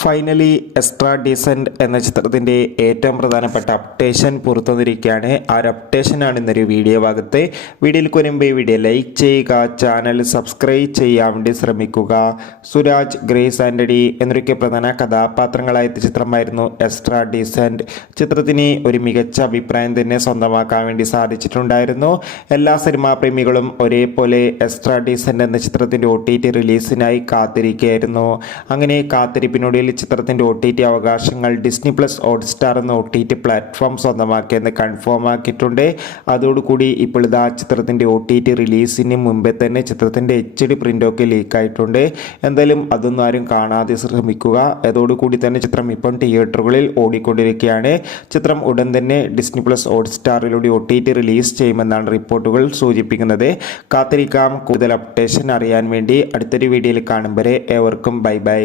Finally extra decent എന്ന ചിത്രത്തിൻ്റെ ഏറ്റവും പ്രധാനപ്പെട്ട അപ്ഡേഷൻ പുറത്തുവന്നിരിക്കുകയാണ്. ആ ഒരു അപ്ഡേഷനാണ് ഇന്നൊരു വീഡിയോ ഭാഗത്ത്. വീഡിയോയിലേക്ക് വരുമ്പോൾ വീഡിയോ ലൈക്ക് ചെയ്യുക, ചാനൽ സബ്സ്ക്രൈബ് ചെയ്യാൻ വേണ്ടി ശ്രമിക്കുക. സുരാജ്, ഗ്രേസ് ആൻ്റണി എന്നൊക്കെ പ്രധാന കഥാപാത്രങ്ങളായ ചിത്രമായിരുന്നു എക്സ്ട്രാ ഡീസൻറ്റ്. ചിത്രത്തിന് ഒരു മികച്ച അഭിപ്രായം തന്നെ സ്വന്തമാക്കാൻ വേണ്ടി സാധിച്ചിട്ടുണ്ടായിരുന്നു. എല്ലാ സിനിമാ പ്രേമികളും ഒരേപോലെ എക്സ്ട്രാ ഡീസൻറ്റ് എന്ന ചിത്രത്തിൻ്റെ OTT റിലീസിനായി കാത്തിരിക്കുകയായിരുന്നു. അങ്ങനെ കാത്തിരിപ്പിനോട് ചിത്രത്തിന്റെ OTT അവകാശങ്ങൾ ഡിസ്നി പ്ലസ് ഹോട്ട്സ്റ്റാർ എന്ന OTT പ്ലാറ്റ്ഫോം സ്വന്തമാക്കിയെന്ന് കൺഫേം ആക്കിയിട്ടുണ്ട്. അതോടുകൂടി ഇപ്പോൾ ഇതാ ചിത്രത്തിന്റെ OTT റിലീസിന് മുമ്പേ തന്നെ ചിത്രത്തിന്റെ HD പ്രിന്റൊക്കെ ലീക്കായിട്ടുണ്ട്. എന്തായാലും അതൊന്നും ആരും കാണാതെ ശ്രമിക്കുക. അതോടുകൂടി തന്നെ ചിത്രം ഇപ്പം തിയേറ്ററുകളിൽ ഓടിക്കൊണ്ടിരിക്കുകയാണ്. ചിത്രം ഉടൻ തന്നെ ഡിസ്നി പ്ലസ് ഹോട്ട്സ്റ്റാറിലൂടെ OTT റിലീസ് ചെയ്യുമെന്നാണ് റിപ്പോർട്ടുകൾ സൂചിപ്പിക്കുന്നത്. കാത്തിരിക്കാം കൂടുതൽ അപ്ഡേഷൻ അറിയാൻ വേണ്ടി. അടുത്തൊരു വീഡിയോയിൽ കാണും വരെ ഏവർക്കും ബൈ ബൈ.